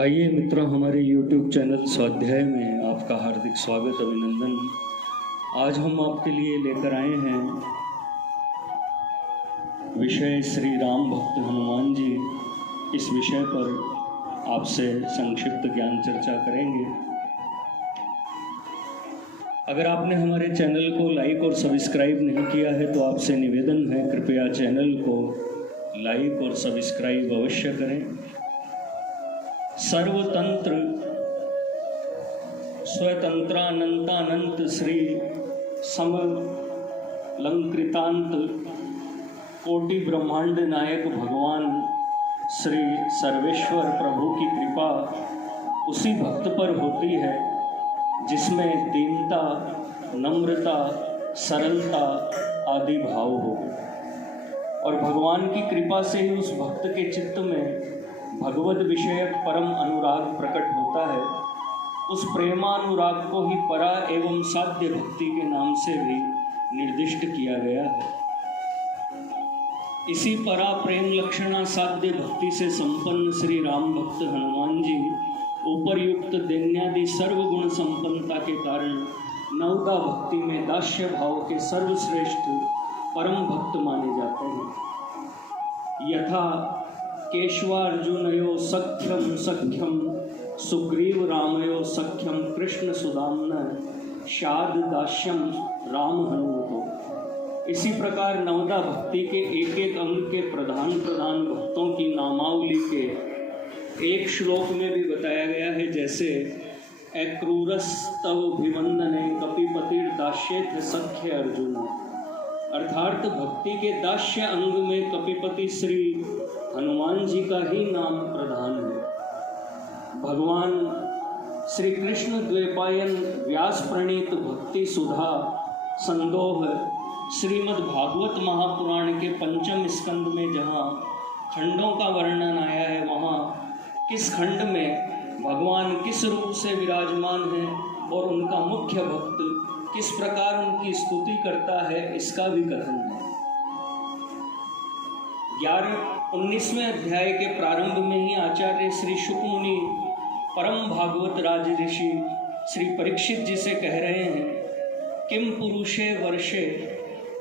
आइए मित्रों, हमारे YouTube चैनल स्वाध्याय में आपका हार्दिक स्वागत, अभिनंदन। आज हम आपके लिए लेकर आए हैं विषय श्री राम भक्त हनुमान जी। इस विषय पर आपसे संक्षिप्त ज्ञान चर्चा करेंगे। अगर आपने हमारे चैनल को लाइक और सब्सक्राइब नहीं किया है तो आपसे निवेदन है, कृपया चैनल को लाइक और सब्सक्राइब अवश्य करें। सर्वतंत्र स्वतंत्रानंतानंत श्री समलंकृतांत कोटि ब्रह्मांड नायक भगवान श्री सर्वेश्वर प्रभु की कृपा उसी भक्त पर होती है जिसमें दीनता, नम्रता, सरलता आदि भाव हो, और भगवान की कृपा से ही उस भक्त के चित्त में भगवत विषयक परम अनुराग प्रकट होता है। उस प्रेमानुराग को ही परा एवं साध्य भक्ति के नाम से भी निर्दिष्ट किया गया है। इसी परा प्रेम लक्षणा साध्य भक्ति से संपन्न श्री राम भक्त हनुमान जी उपरयुक्त दैन्यादि सर्वगुण संपन्नता के कारण नवदा भक्ति में दास्य भाव के सर्वश्रेष्ठ परम भक्त माने जाते हैं। यथा केशवार्जुनयो सख्यम सख्यम सुग्रीव रामयो सख्यम कृष्ण सुदाम्न शाद दास्यम राम हनुमतो। इसी प्रकार नवदा भक्ति के एक एक अंग के प्रधान भक्तों की नामावली के एक श्लोक में भी बताया गया है। जैसे अक्रूरस तव भिवंदने कपिपतिर दास्येथ सख्य अर्जुन, अर्थात भक्ति के दास्य अंग में कपिपति श्री हनुमान जी का ही नाम प्रधान है। भगवान श्री कृष्ण द्वैपायन व्यास प्रणीत भक्ति सुधा संदोह श्रीमद् भागवत महापुराण के पंचम स्कंद में जहाँ खंडों का वर्णन आया है, वहाँ किस खंड में भगवान किस रूप से विराजमान है और उनका मुख्य भक्त किस प्रकार उनकी स्तुति करता है, इसका भी कथन है। 19वें अध्याय के प्रारंभ में ही आचार्य श्री शुक मुनि परम भागवत राज ऋषि श्री परीक्षित जी से कह रहे हैं, किम पुरुषे वर्षे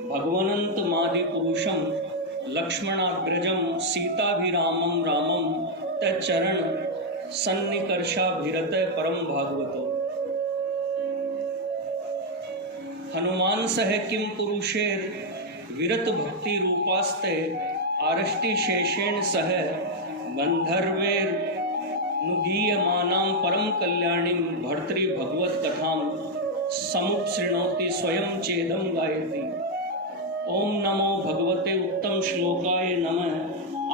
भगवनंत मादि पुरुषम लक्ष्मणाग्रजम सीताभिरामम रामम तचरण सन्निकर्षाभिरत परम भागवतो। हनुमान सह किम पुरुषेर विरत भक्ति रूपास्ते आरष्टि शेषेण सह गंधर्वेर नुगीयमानां परम कल्याणीं भर्तृ भगवत कथां समुपसृणोति स्वयं चेदं गायति। ओम नमो भगवते उत्तम श्लोकाय नमः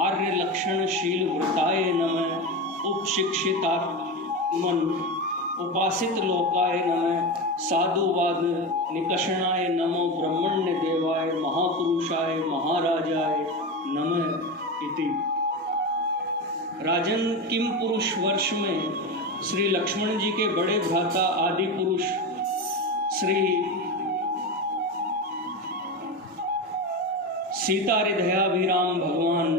आर्य लक्षणशील वृताय नमः उपशिक्षितात्मन उपासित लोकाय नमः साधुवाद निकषणाय नमो ब्रह्मण्य देवाय महापुरुषाय महाराजाय नमः इति। राजन, किम पुरुष वर्ष में श्री लक्ष्मण जी के बड़े भ्राता आदि पुरुष श्री सीता हृदयाभिराम भगवान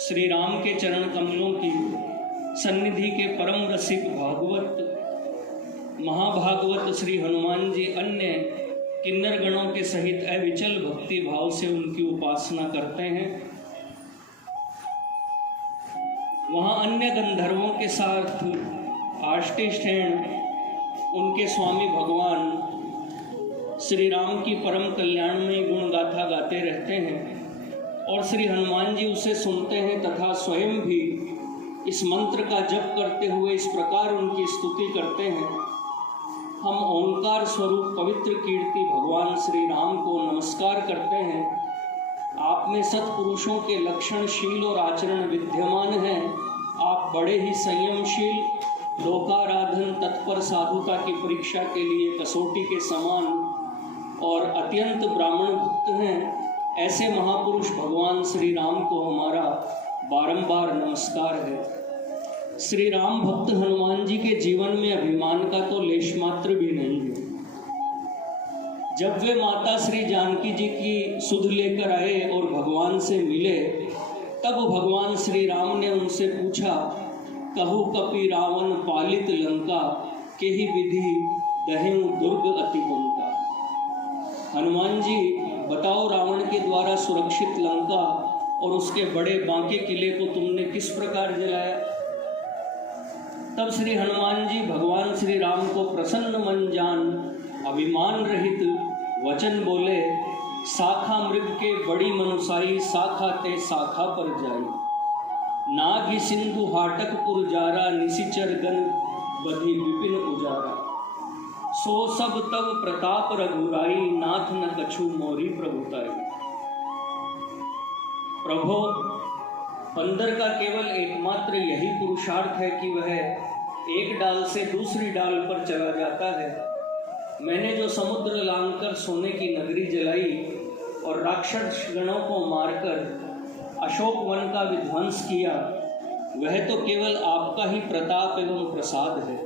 श्री राम के चरण कमलों की सन्निधि के परम रसिक भागवत महाभागवत श्री हनुमान जी अन्य किन्नर गणों के सहित अविचल भक्ति भाव से उनकी उपासना करते हैं। वहाँ अन्य गंधर्वों के साथ आष्टेष्ठेण उनके स्वामी भगवान श्री राम की परम कल्याणमयी गुण गाथा गाते रहते हैं और श्री हनुमान जी उसे सुनते हैं तथा स्वयं भी इस मंत्र का जप करते हुए इस प्रकार उनकी स्तुति करते हैं। हम ओंकार स्वरूप पवित्र कीर्ति भगवान श्री राम को नमस्कार करते हैं। आप में सत्पुरुषों के लक्षण, शील और आचरण विद्यमान हैं। आप बड़े ही संयमशील, लोकाराधन, तत्पर साधुता की परीक्षा के लिए कसौटी के समान और अत्यंत ब्राह्मण भक्त हैं। ऐसे महापुरुष भगवान श्री राम को हमारा बारंबार नमस्कार है। श्री राम भक्त हनुमान जी के जीवन में अभिमान का तो लेश मात्र भी नहीं है। जब वे माता श्री जानकी जी की सुध लेकर आए और भगवान से मिले तब भगवान श्री राम ने उनसे पूछा, कहु कपि रावण पालित लंका, केहि विधि दहेउ दुर्ग अति बंका। हनुमान जी, बताओ रावण के द्वारा सुरक्षित लंका और उसके बड़े बांके किले को तुमने किस प्रकार जलाया। तब श्री हनुमान जी भगवान श्री राम को प्रसन्न मन जान अभिमान रहित वचन बोले, शाखा मृग के बड़ी मनुसाई, शाखा ते शाखा पर जाई। नाग सिंधु हाटक पुर जारा, निशिचर गन बधी विपिन उजारा। सो सब तब प्रताप रघुराई, नाथ न कछु मोरी प्रभुताई। प्रभो, बंदर का केवल एकमात्र यही पुरुषार्थ है कि वह एक डाल से दूसरी डाल पर चला जाता है। मैंने जो समुद्र लांघकर सोने की नगरी जलाई और राक्षस गणों को मारकर अशोक वन का विध्वंस किया, वह तो केवल आपका ही प्रताप एवं प्रसाद है।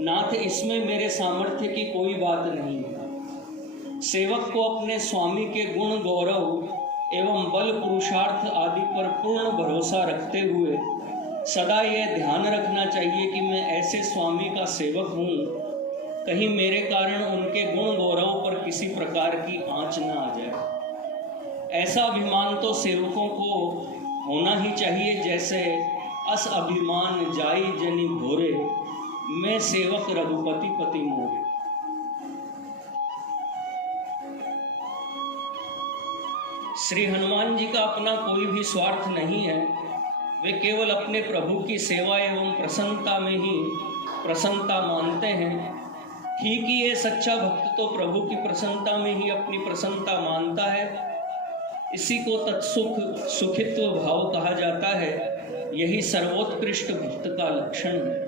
नाथ, इसमें मेरे सामर्थ्य की कोई बात नहीं है। सेवक को अपने स्वामी के गुण गौरव एवं बल पुरुषार्थ आदि पर पूर्ण भरोसा रखते हुए सदा यह ध्यान रखना चाहिए कि मैं ऐसे स्वामी का सेवक हूँ, कहीं मेरे कारण उनके गुण गौरव पर किसी प्रकार की आँच न आ जाए। ऐसा अभिमान तो सेवकों को होना ही चाहिए, जैसे अस अभिमान जाई जनि भोरे, मैं सेवक रघुपति पति मोरे। श्री हनुमान जी का अपना कोई भी स्वार्थ नहीं है। वे केवल अपने प्रभु की सेवा एवं प्रसन्नता में ही प्रसन्नता मानते हैं। ठीक ही ये सच्चा भक्त तो प्रभु की प्रसन्नता में ही अपनी प्रसन्नता मानता है। इसी को तत्सुख सुखित्व भाव कहा जाता है। यही सर्वोत्कृष्ट भक्त का लक्षण है।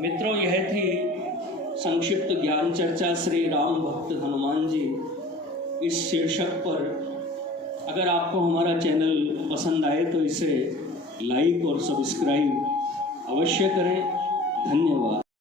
मित्रों, यह थी संक्षिप्त ज्ञान चर्चा श्री राम भक्त हनुमान जी इस शीर्षक पर। अगर आपको हमारा चैनल पसंद आए तो इसे लाइक और सब्सक्राइब अवश्य करें। धन्यवाद।